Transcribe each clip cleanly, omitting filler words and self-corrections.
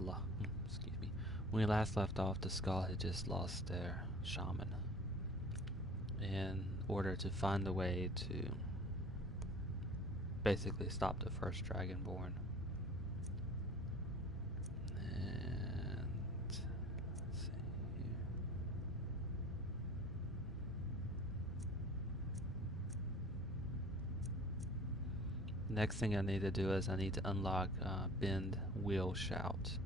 excuse me. When we last left off, the Skull had just lost their shaman. In order to find a way to basically stop the first Dragonborn. And let's see here. Next thing I need to do is I need to unlock Bend Will Shout.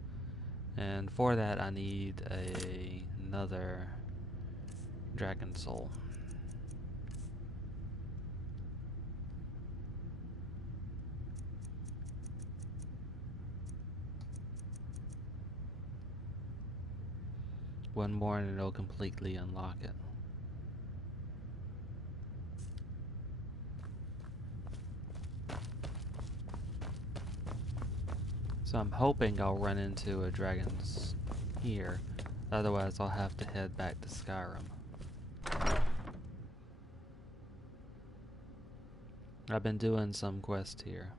And for that I need another Dragon Soul. One more and it'll completely unlock it. So I'm hoping I'll run into a dragon's here, otherwise I'll have to head back to Skyrim. I've been doing some quests here.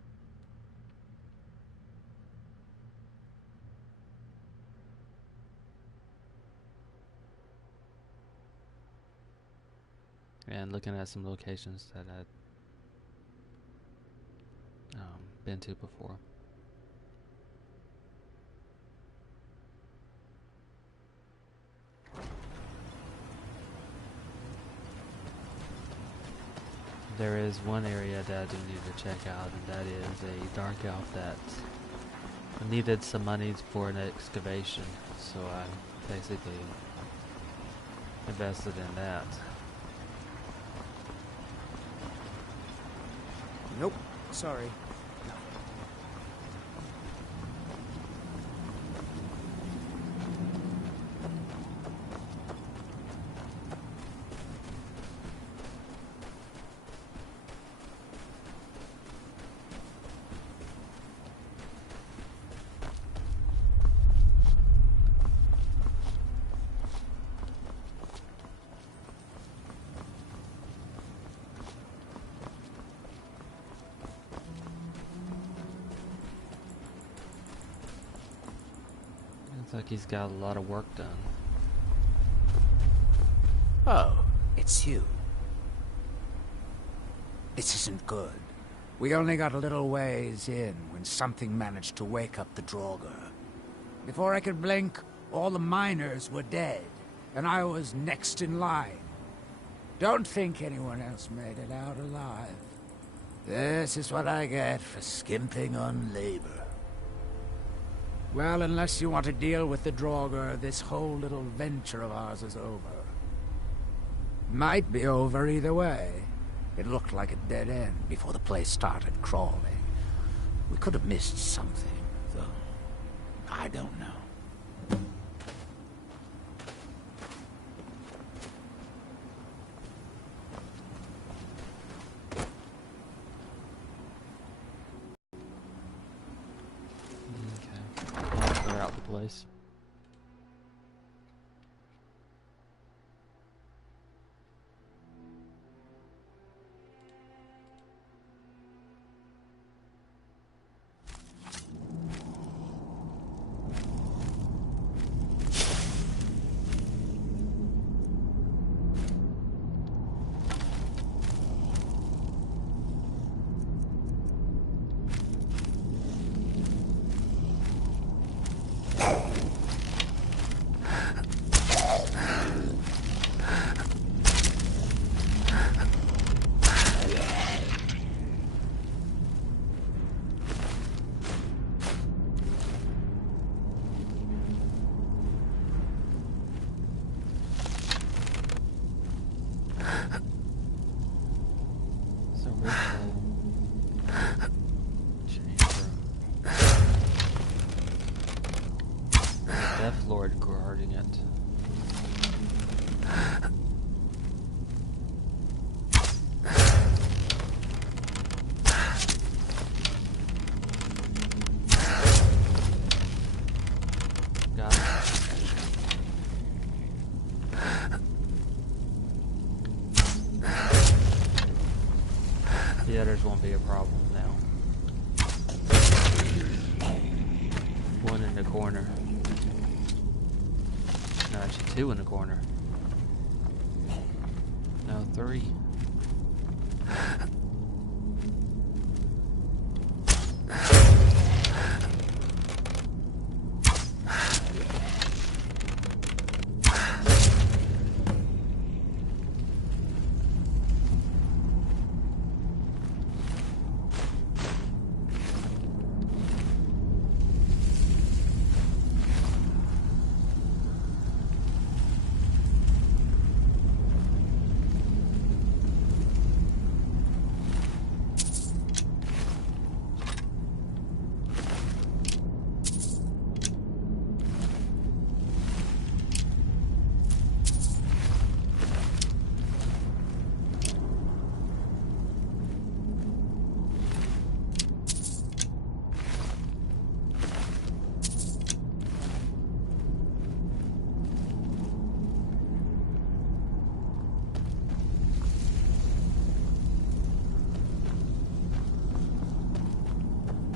And looking at some locations that I'd been to before. There is one area that I do need to check out, and that is a dark elf that needed some money for an excavation, so I basically invested in that. Nope, sorry. Looks like he's got a lot of work done. Oh, it's you. This isn't good. We only got a little ways in when something managed to wake up the Draugr. Before I could blink, all the miners were dead, and I was next in line. Don't think anyone else made it out alive. This is what I get for skimping on labor. Well, unless you want to deal with the Draugr, this whole little venture of ours is over. Might be over either way. It looked like a dead end before the place started crawling. We could have missed something, though. I don't know. Clear out the place. Lord guarding it. Got it. The others won't be a problem now. one in the corner. No, actually two in the corner. No, three.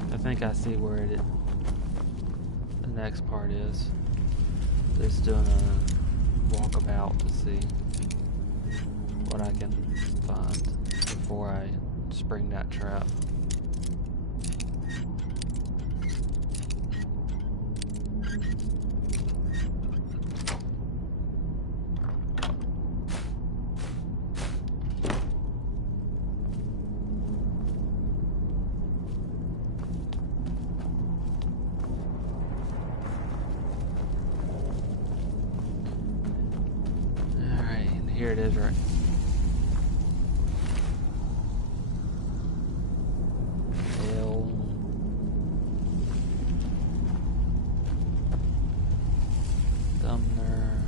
I think I see where the next part is. Just doing a walkabout to see what I can find before I spring that trap. Here it is, right? L. Dumner.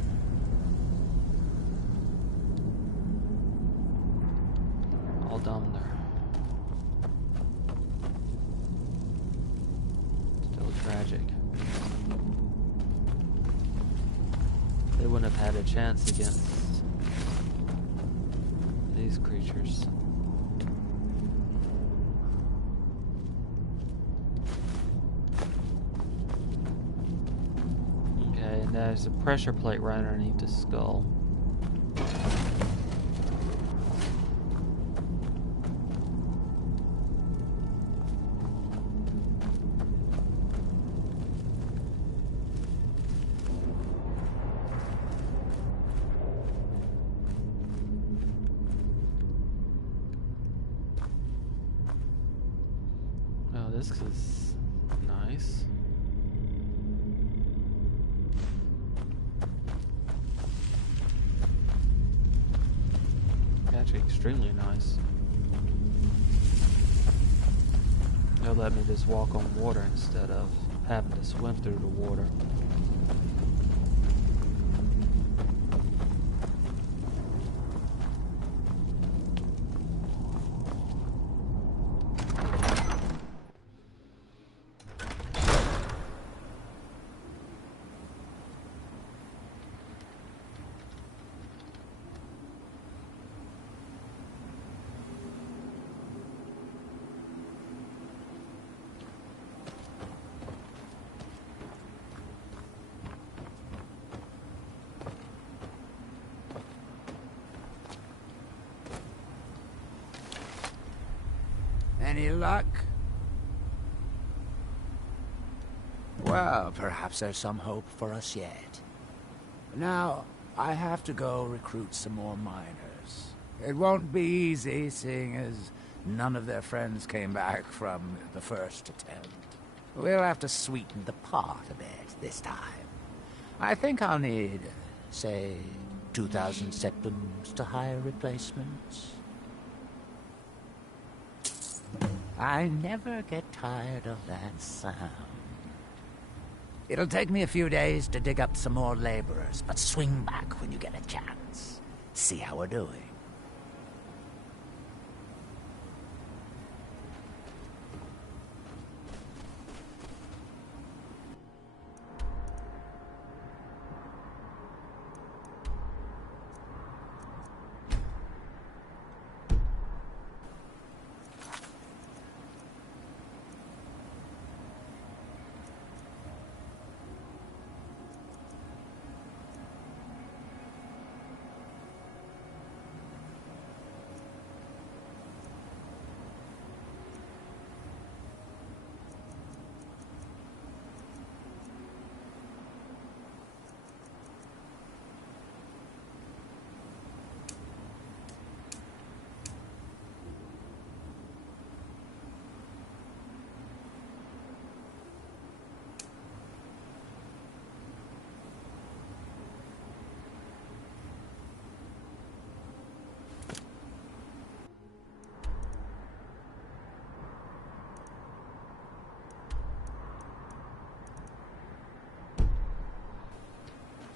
All Dumner. Still tragic. They wouldn't have had a chance against these creatures. Okay, and there's a pressure plate right underneath the skull. This is nice. Actually, extremely nice. They'll let me just walk on water instead of having to swim through the water. Any luck? Well, perhaps there's some hope for us yet. Now, I have to go recruit some more miners. It won't be easy, seeing as none of their friends came back from the first attempt. We'll have to sweeten the pot a bit this time. I think I'll need, say, 2,000 septums to hire replacements. I never get tired of that sound. It'll take me a few days to dig up some more laborers, but swing back when you get a chance. See how we're doing.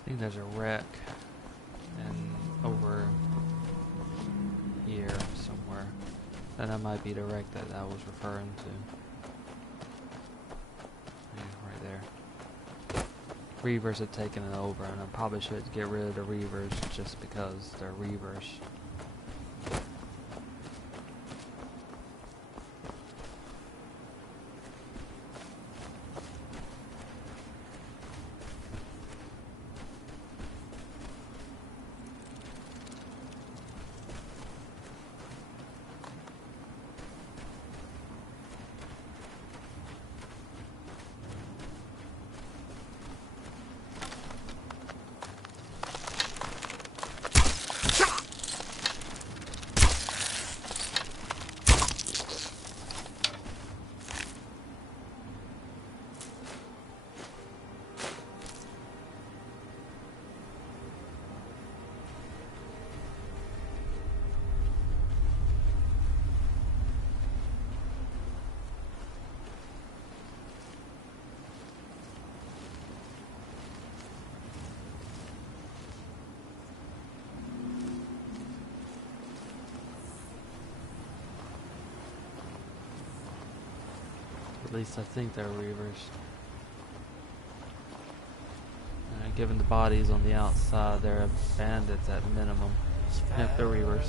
I think there's a wreck and over here somewhere. And that might be the wreck that I was referring to. Yeah, right there. Reavers have taken it over, and I probably should get rid of the Reavers just because they're Reavers. At least I think they're Reavers. Given the bodies on the outside, they're bandits at minimum. Yep, they're Reavers.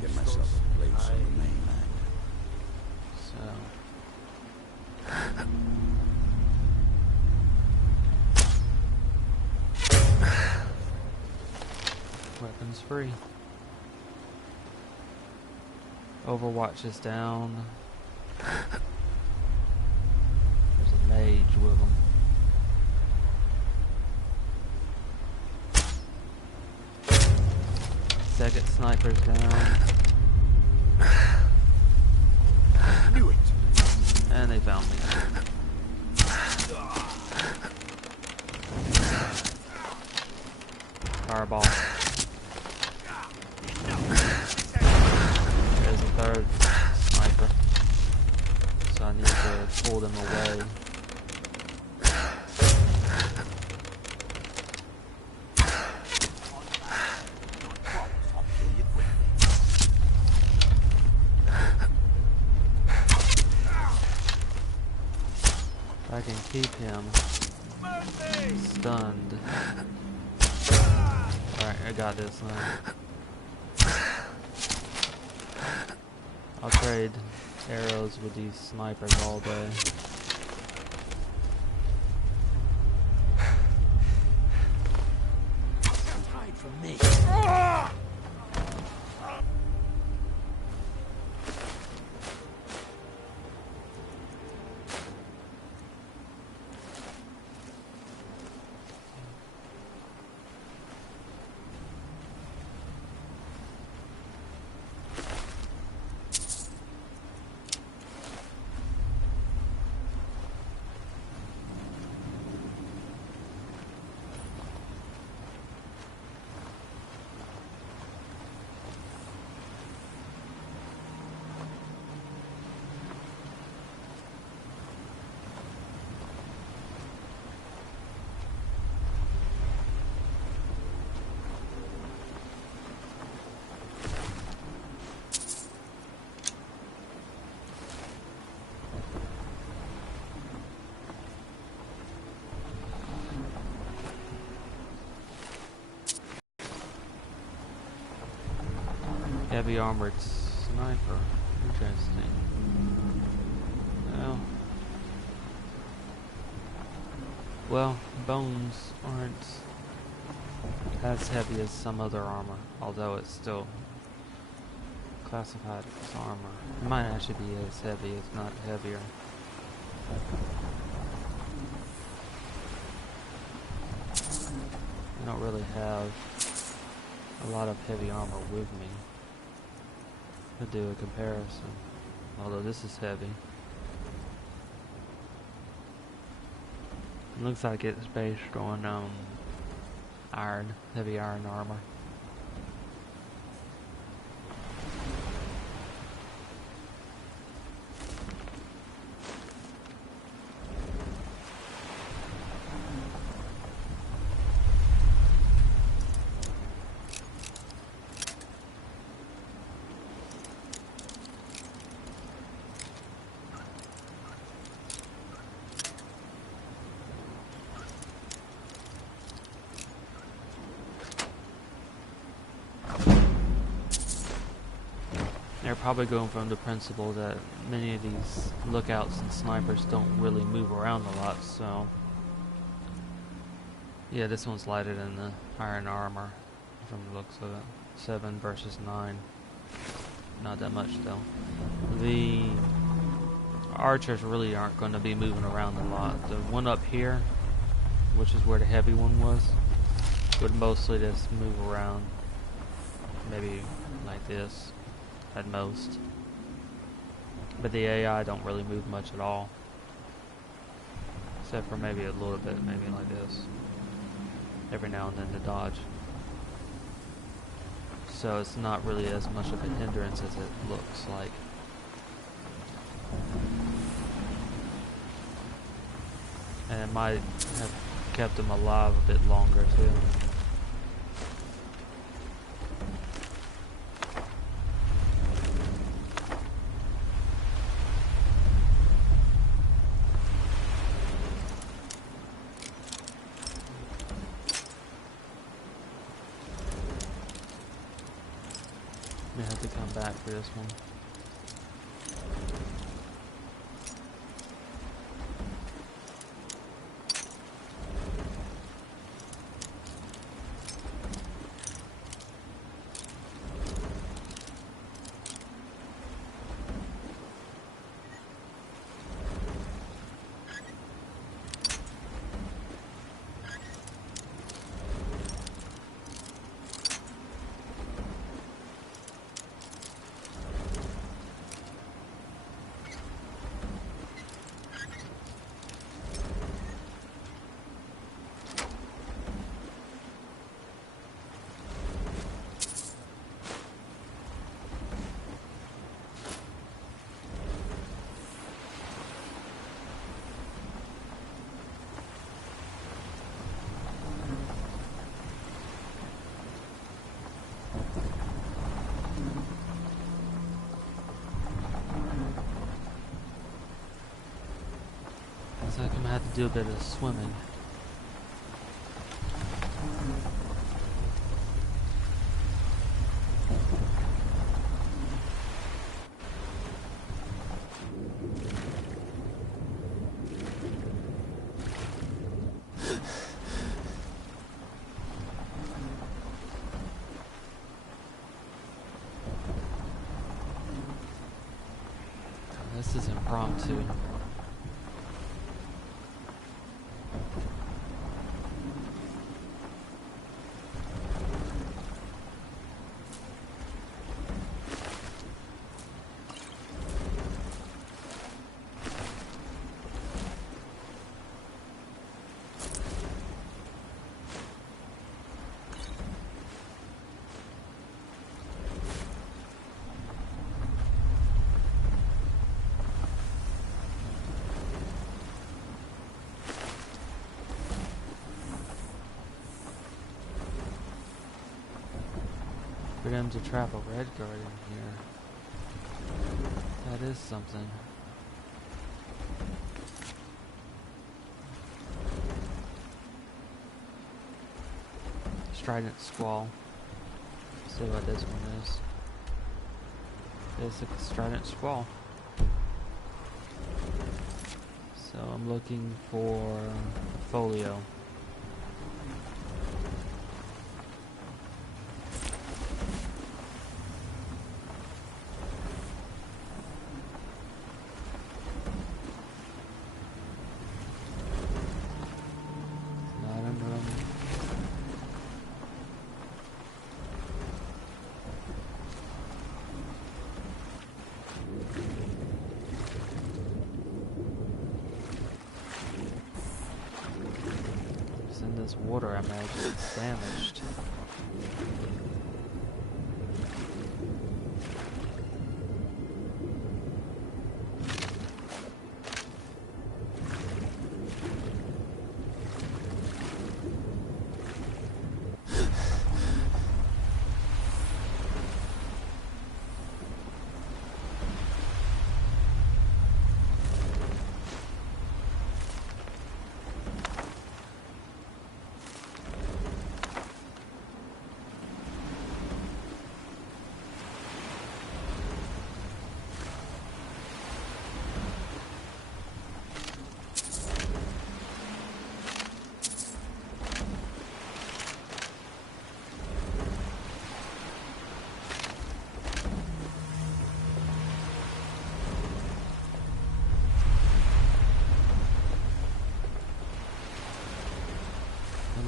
Get myself a place on the mainland. So. Weapons free. Overwatch is down. There's a mage with him. Second sniper's down. Knew it. And they found me. Fireball. There's a third sniper. So I need to pull them away. I can keep him stunned. Alright, I got this now. I'll trade arrows with these snipers all day. Hide from me. Heavy armored sniper. Interesting. Well, bones aren't as heavy as some other armor, although it's still classified as armor. It might actually be as heavy, if not heavier. I don't really have a lot of heavy armor with me to do a comparison, although this is heavy. It looks like it's based on iron, heavy iron armor. probably going from the principle that many of these lookouts and snipers don't really move around a lot, so yeah, this one's lighter than the iron armor from the looks of it. 7 versus 9. Not that much though. The archers really aren't going to be moving around a lot. The one up here, which is where the heavy one was, would mostly just move around. Maybe like this at most. But the AI don't really move much at all. Except for maybe a little bit, maybe like this. Every now and then to dodge. So it's not really as much of a hindrance as it looks like. And it might have kept them alive a bit longer too. We have to come back for this one. So I'm gonna have to do a bit of swimming. This is impromptu. For them to trap a red guard in here. That is something. Strident Squall. Let's see what this one is. It's a Strident Squall. So I'm looking for folio. This water, I imagine, is damaged.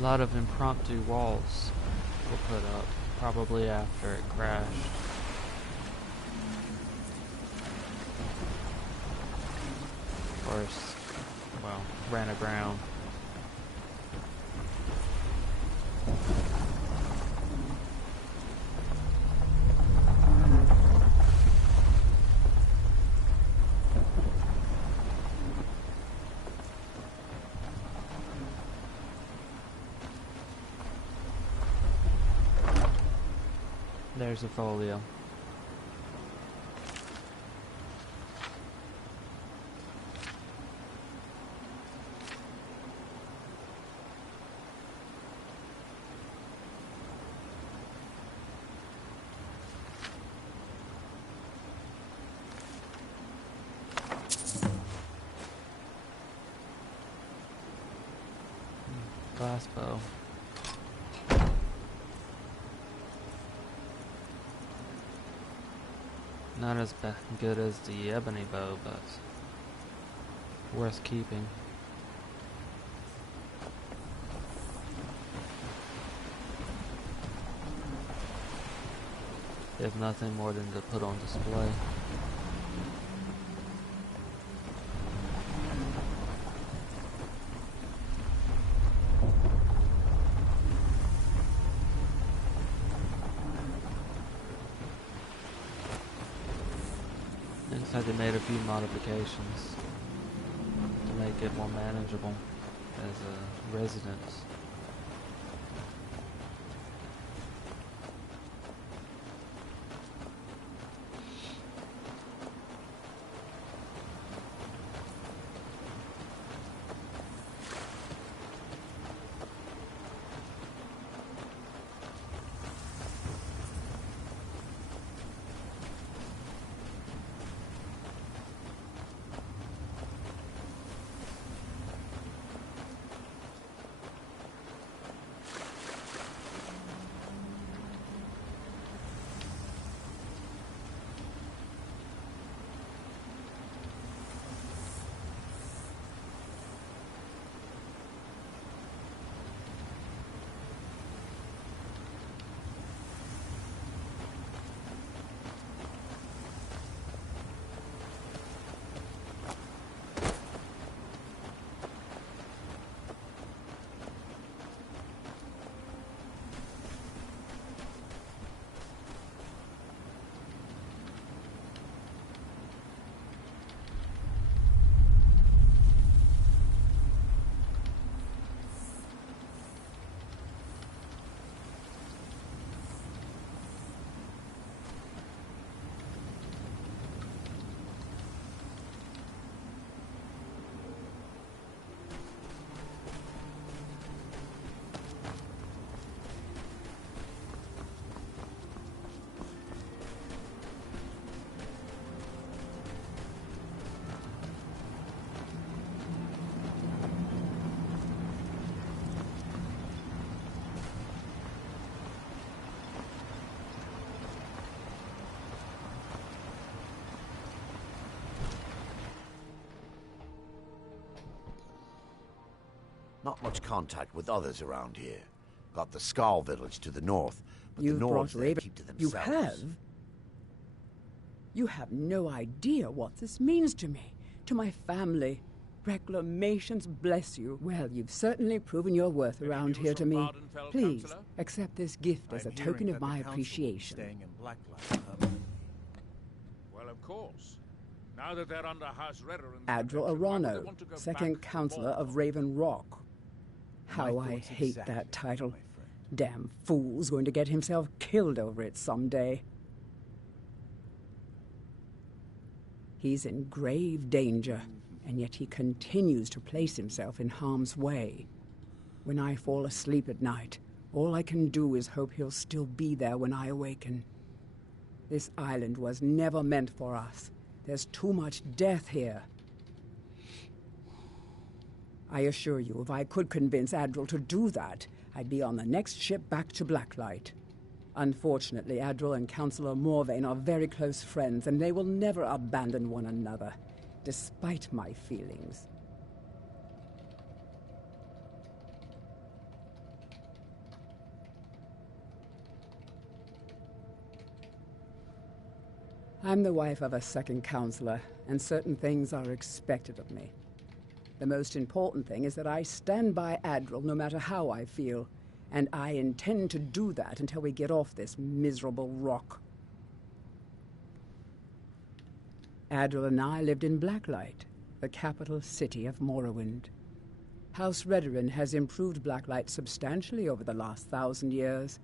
lot of impromptu walls were put up, probably after it crashed. Or, well, ran aground. There's a folio. Glass bow. Not as good as the ebony bow, but worth keeping. If nothing more than to put on display. Looks like they made a few modifications to make it more manageable as a residence. Not much contact with others around here. Got the Skull village to the north, but You've the Nords brought they Raven. keep to You themselves. have? You have no idea what this means to me, to my family. Reclamations bless you. Well, you've certainly proven your worth around here to me. Please, accept this gift as a token of my appreciation. Staying in Blacklight. Well, of course. Now that they're under House Redder and Admiral Arano, second counselor of Raven Rock. How I hate that title. Damn fool's going to get himself killed over it someday. He's in grave danger, and yet he continues to place himself in harm's way. When I fall asleep at night, all I can do is hope he'll still be there when I awaken. This island was never meant for us. There's too much death here. I assure you, if I could convince Admiral to do that, I'd be on the next ship back to Blacklight. Unfortunately, Admiral and Councillor Morvain are very close friends, and they will never abandon one another, despite my feelings. I'm the wife of a second counselor, and certain things are expected of me. The most important thing is that I stand by Adril no matter how I feel, and I intend to do that until we get off this miserable rock. Adril and I lived in Blacklight, the capital city of Morrowind. House Redoran has improved Blacklight substantially over the last 1,000 years.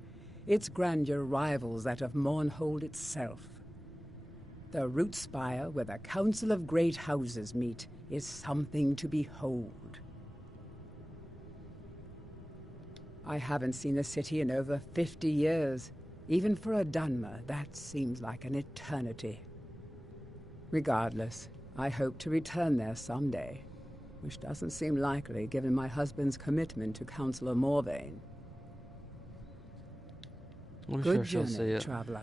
Its grandeur rivals that of Mournhold itself. The root spire, where the Council of Great Houses meet, is something to behold. I haven't seen the city in over 50 years. Even for a Dunmer, that seems like an eternity. Regardless, I hope to return there someday, which doesn't seem likely given my husband's commitment to Councillor Morvain. I'm Good sure she'll see journey, it. traveler.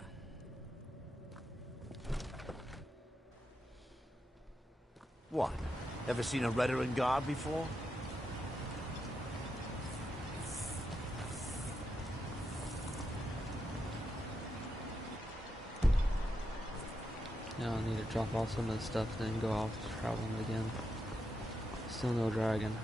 What? Ever seen a Redoran guard before? Now I need to drop off some of the stuff, then go off traveling again. Still no dragon.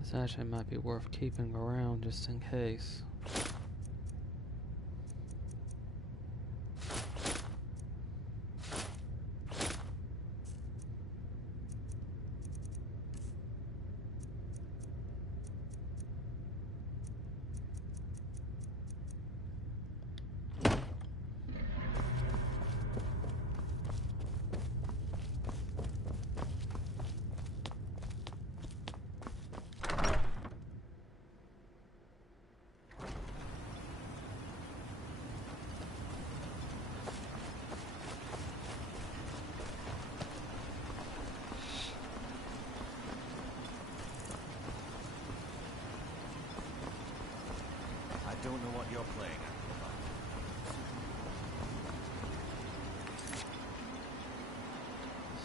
This actually might be worth keeping around just in case. I don't know what you're playing at.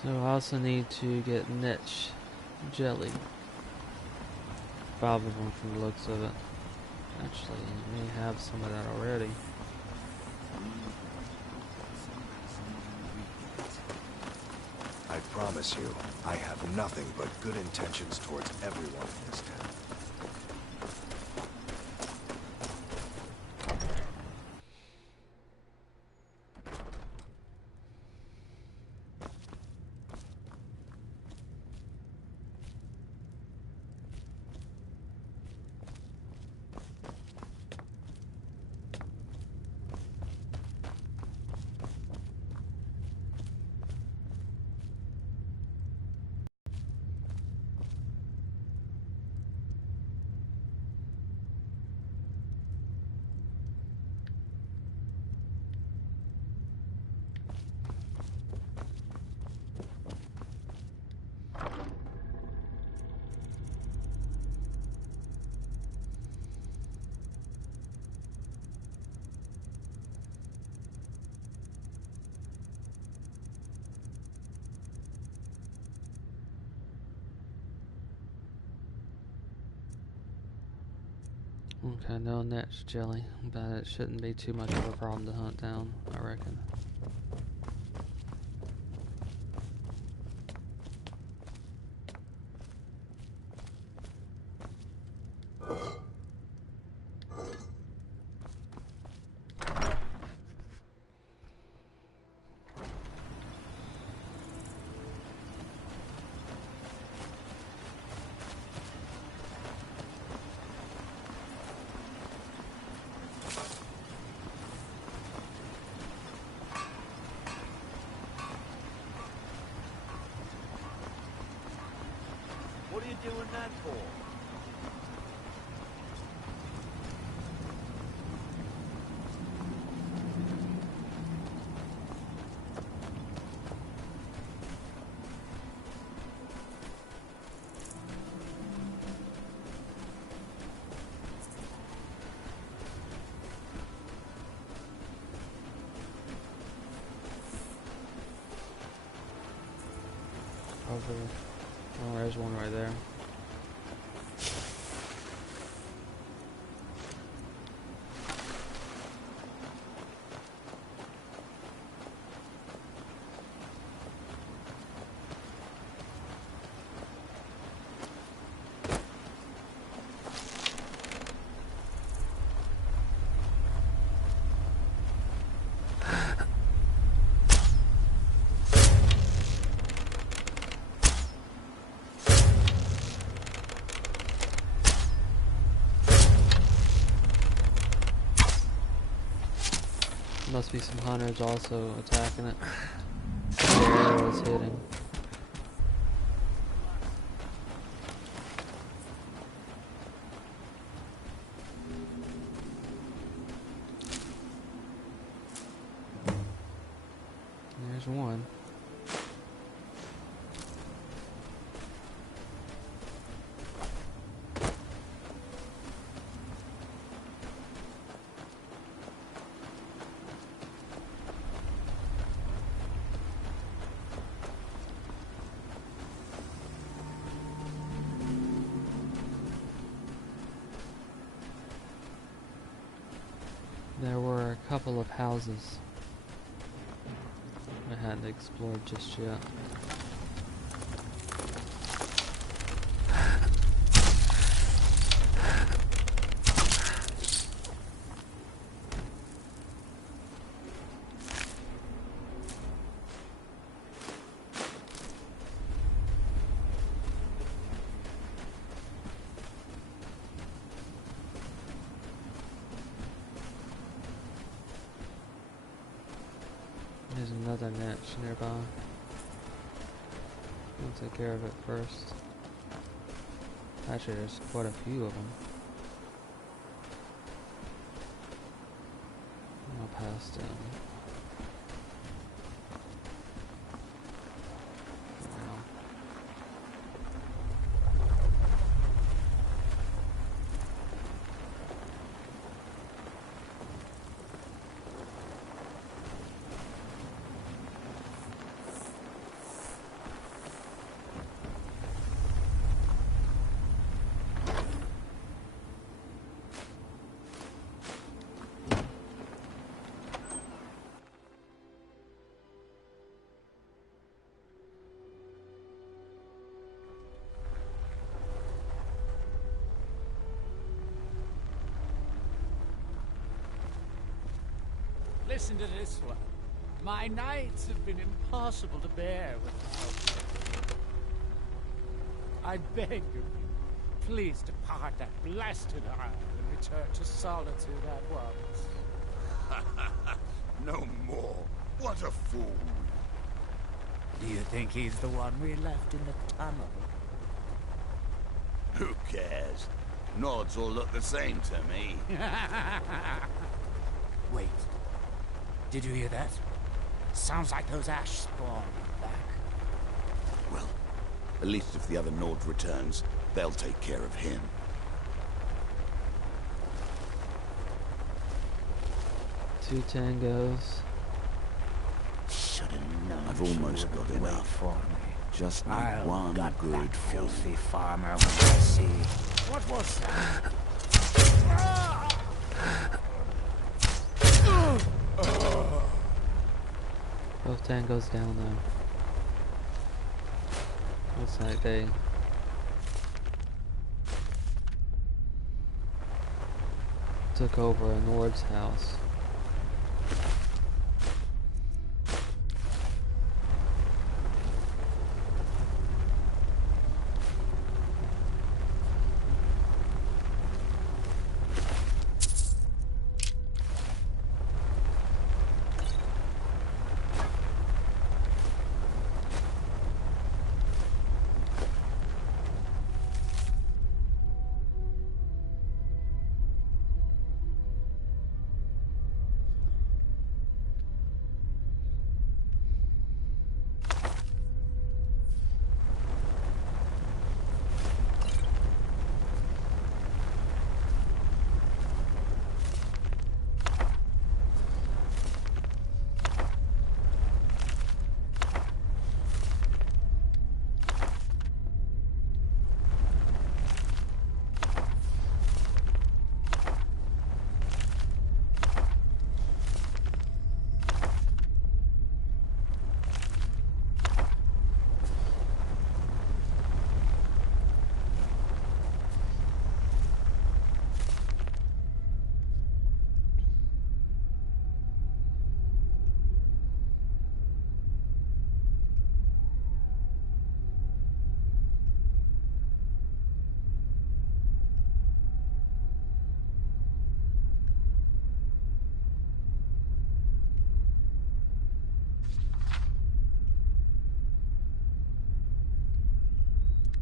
So I also need to get niche jelly. 5 of them from the looks of it. Actually, I may have some of that already. I promise you, I have nothing but good intentions towards everyone in this town. Okay, no netch jelly, but it shouldn't be too much of a problem to hunt down, I reckon. What are you doing that for? Over. Oh, there's one right there. Must be some hunters also attacking it. The arrow is hitting. There's one. There were a couple of houses I hadn't explored just yet. There's another niche nearby. I'll take care of it first. Actually, there's quite a few of them. I'll pass them. Listen to this one. My nights have been impossible to bear without you. I beg of you, please depart that blasted isle and return to solitude at once. No more. What a fool. Do you think he's the one we left in the tunnel? Who cares? Nods all look the same to me. Wait. Did you hear that? Sounds like those ash spawn are back. Well, at least if the other Nord returns, they'll take care of him. Two tangos. Should have known. I've almost got wait enough. for me. Just need I'll one gut good that fool. filthy farmer when I see. What was that? Both tangos down though. Looks like they took over a Nord's house.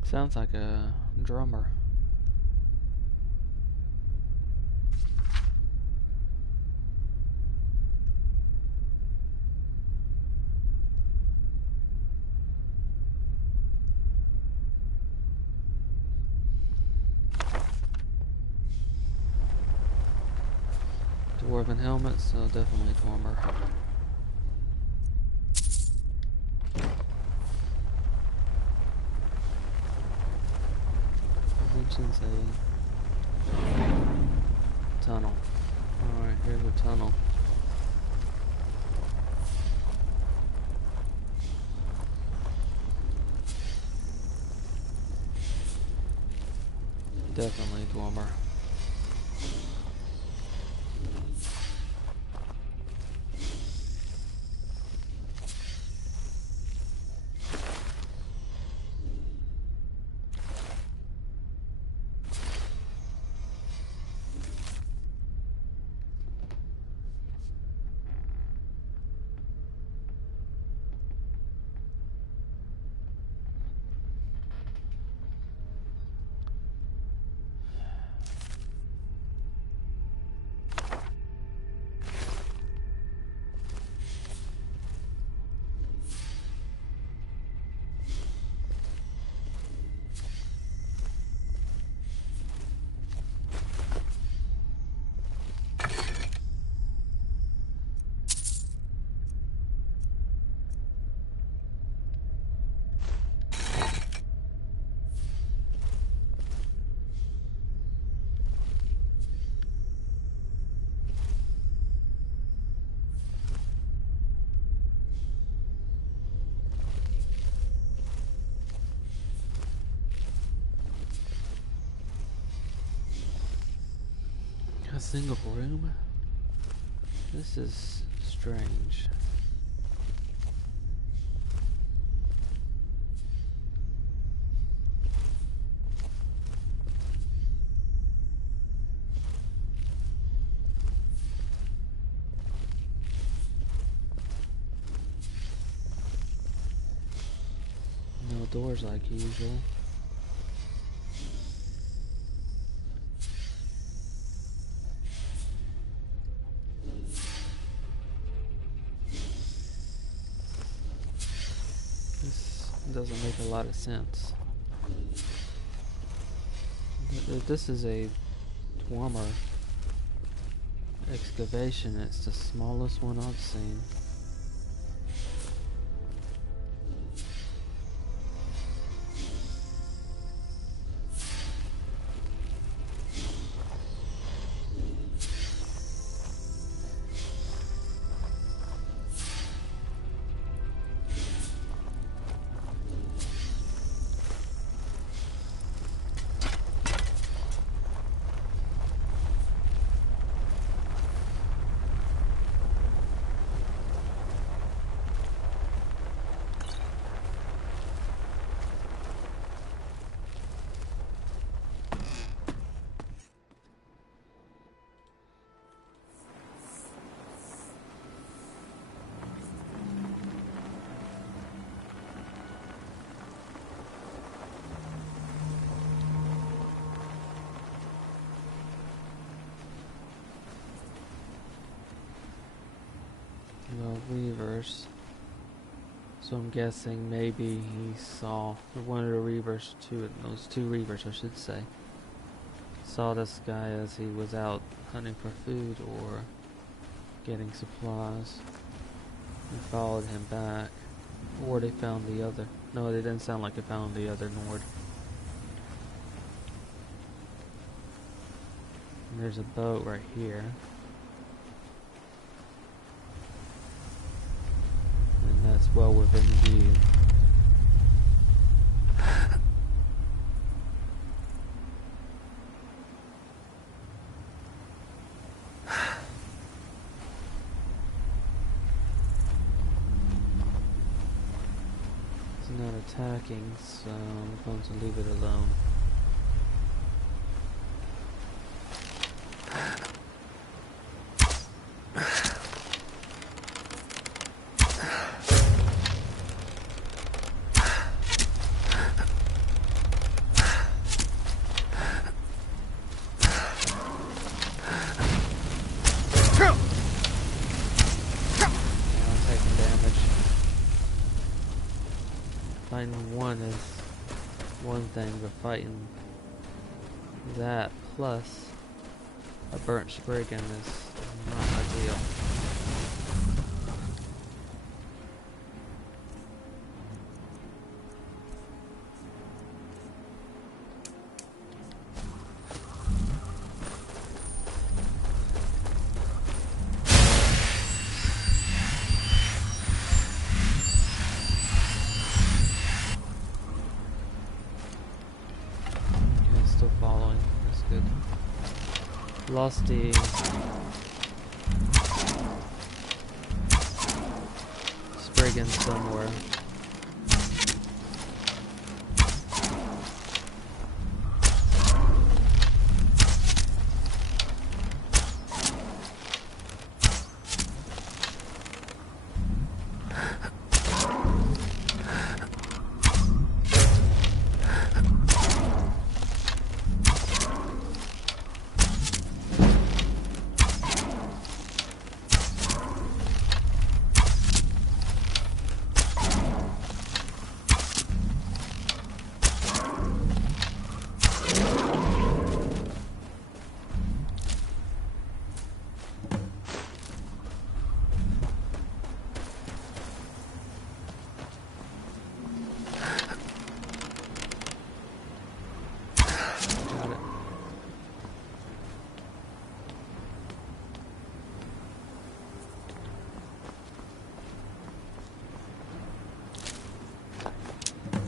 Sounds like a drummer. Dwarven helmet, so definitely drummer. Mentions a tunnel. Alright, here's a tunnel. Definitely Dwemer. A single room? This is strange. No doors like usual. Doesn't make a lot of sense. This is a Dwemer excavation. It's the smallest one I've seen. So I'm guessing maybe he saw one of the reavers, those two reavers I should say, saw this guy as he was out hunting for food or getting supplies and followed him back. Or they found the other. No, they didn't sound like they found the other Nord. And there's a boat right here. And that's well within view. It's not attacking, so I'm going to leave it alone. Fighting one is one thing, but fighting that plus a burnt spriggan is not ideal. Lost the spriggan somewhere.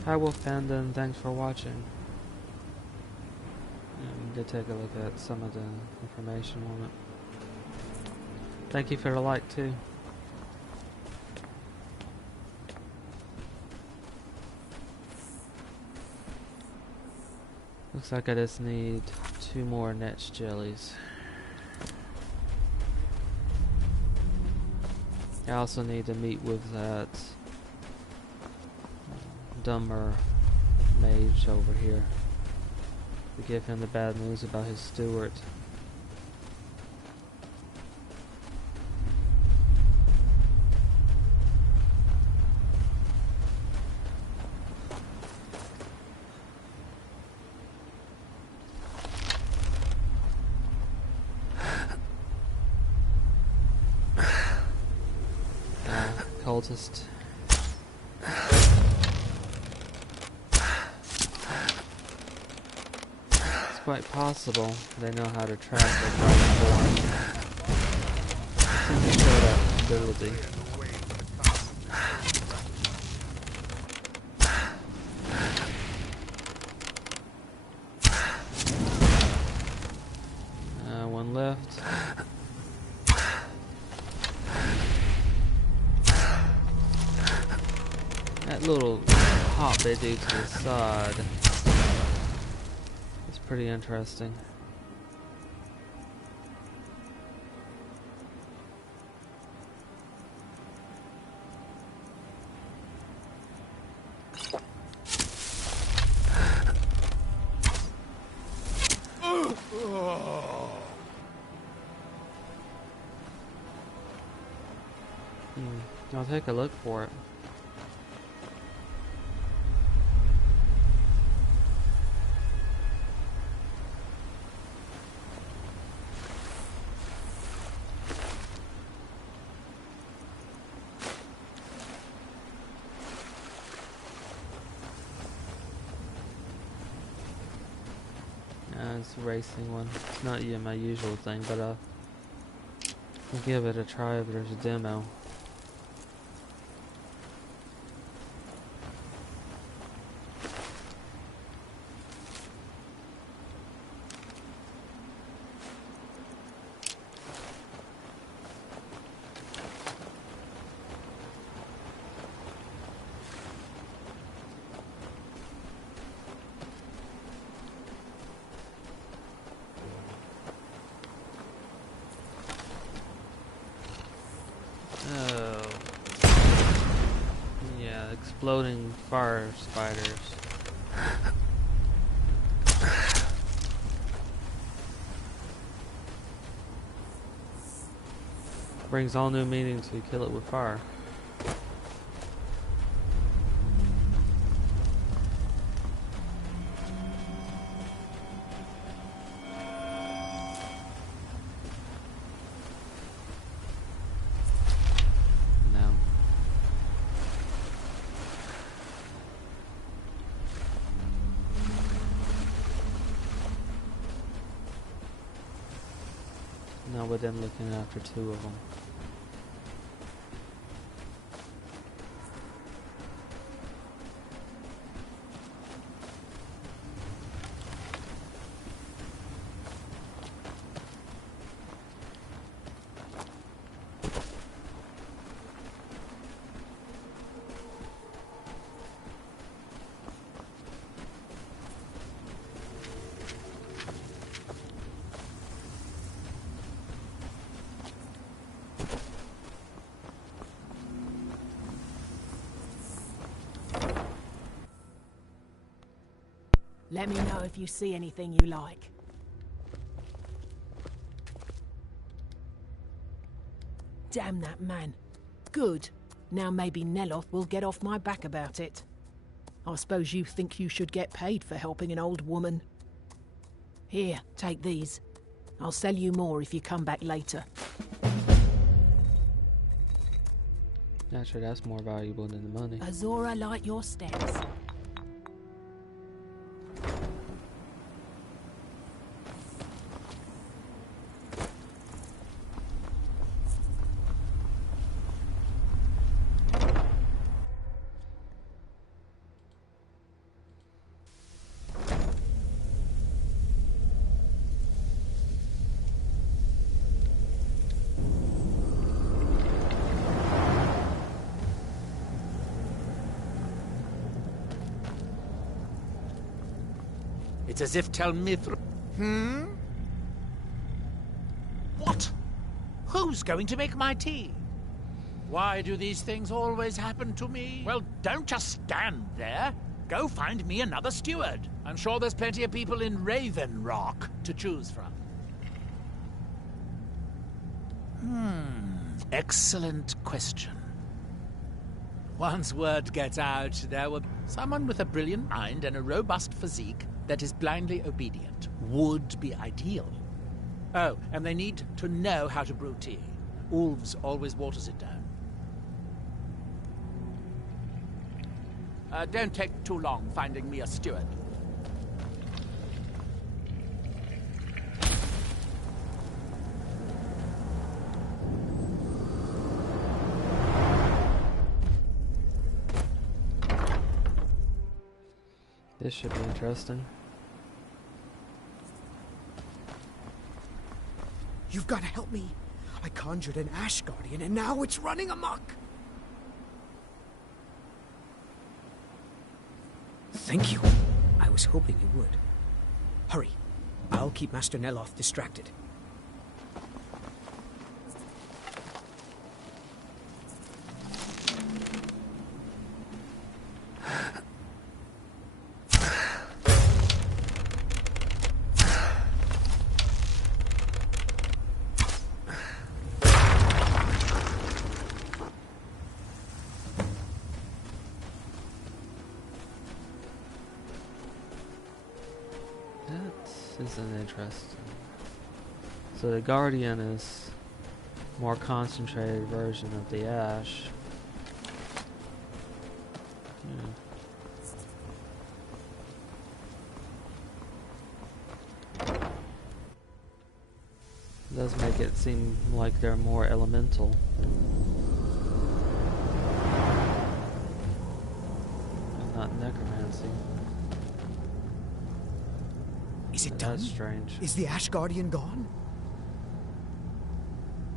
Hi Wolf Panda, and thanks for watching. We did take a look at some of the information on it. Thank you for the like too. Looks like I just need 2 more netch jellies. I also need to meet with that dumber mage over here to give him the bad news about his steward. Cultist. Quite possible they know how to track their Dragonborn. Seem to show that ability. One left. That little hop they do to the side. Pretty interesting. I'll take a look for it. It's a racing one. It's not my usual thing, but I'll give it a try if there's a demo. Oh. Yeah, exploding fire spiders. Brings all new meaning to kill it with fire. Now with them looking after two of them. Let me know if you see anything you like. Damn that man. Good. Now maybe Neloth will get off my back about it. I suppose you think you should get paid for helping an old woman. Here, take these. I'll sell you more if you come back later. Naturally, that's more valuable than the money. Azora light your steps. It's as if Tel Mithril... What? Who's going to make my tea? Why do these things always happen to me? Well, don't just stand there. Go find me another steward. I'm sure there's plenty of people in Raven Rock to choose from. Excellent question. Once word gets out, there will be someone with a brilliant mind and a robust physique that is blindly obedient. Would be ideal. Oh, and they need to know how to brew tea. Ulves always waters it down. Don't take too long finding me a steward. This should be interesting. You've got to help me. I conjured an Ash Guardian and now it's running amok. Thank you. I was hoping you would. Hurry. I'll keep Master Neloth distracted. This isn't interesting. So the Guardian is more concentrated version of the Ash. does make it seem like they're more elemental. And not necromancy. Is it That's done? strange. Is the Ash Guardian gone?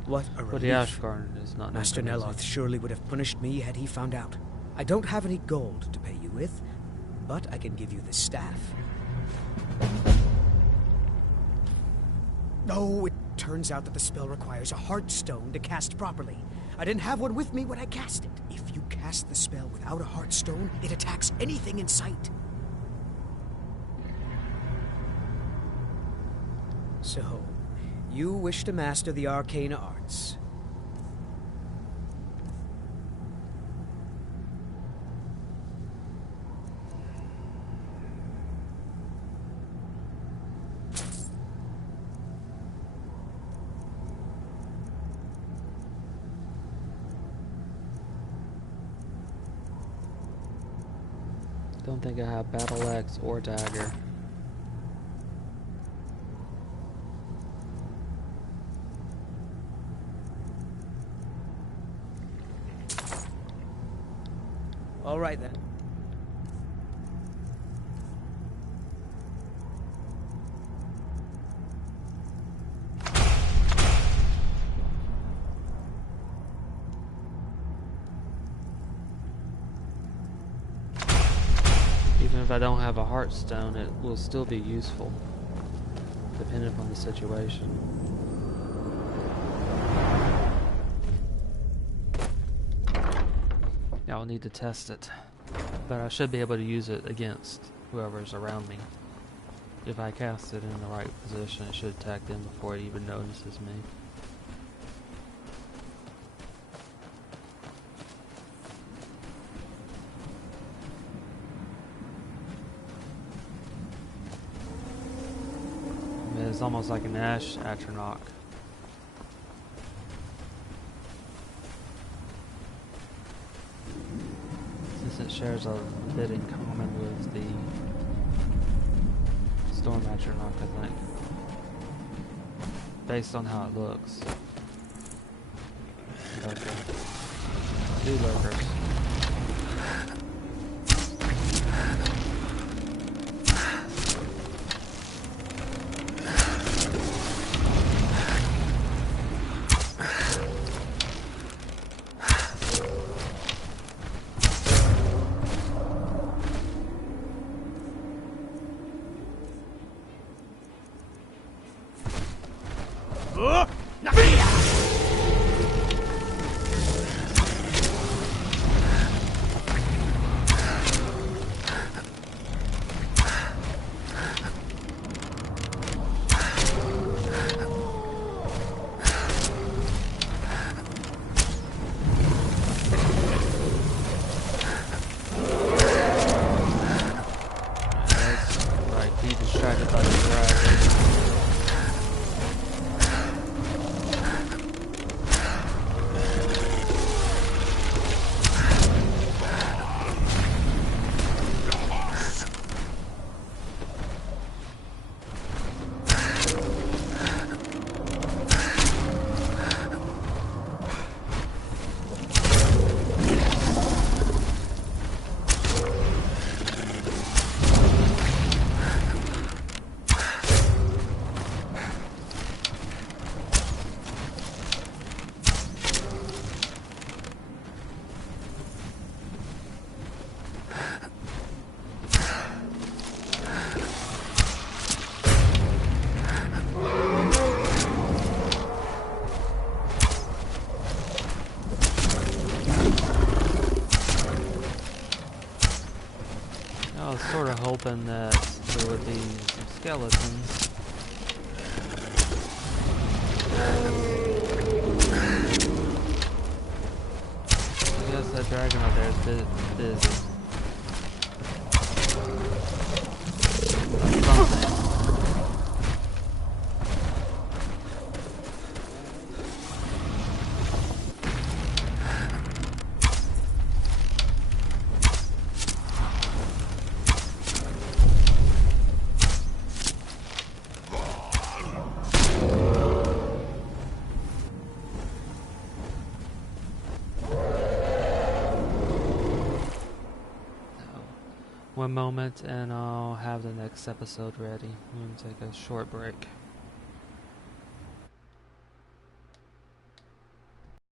What a relief. But the Ash Guardian is not Master necromancy. Neloth surely would have punished me had he found out. I don't have any gold to pay you with, but I can give you the staff. Oh, it turns out that the spell requires a heart stone to cast properly. I didn't have one with me when I cast it. If you cast the spell without a heart stone, it attacks anything in sight. So, you wish to master the arcane arts. Don't think I have battle axe or dagger. All right then. Even if I don't have a heart stone, it will still be useful, depending upon the situation. I'll need to test it, but I should be able to use it against whoever's around me. If I cast it in the right position, it should attack them before it even notices me. It's almost like an Ash Atronach. Since it shares a bit in common with the Storm Atronach, I think. Based on how it looks. Okay. 2 lurkers. Sort of hoping that there would be some skeletons. I guess that dragon out there is busy. Something. one moment and I'll have the next episode ready. I'm going to take a short break.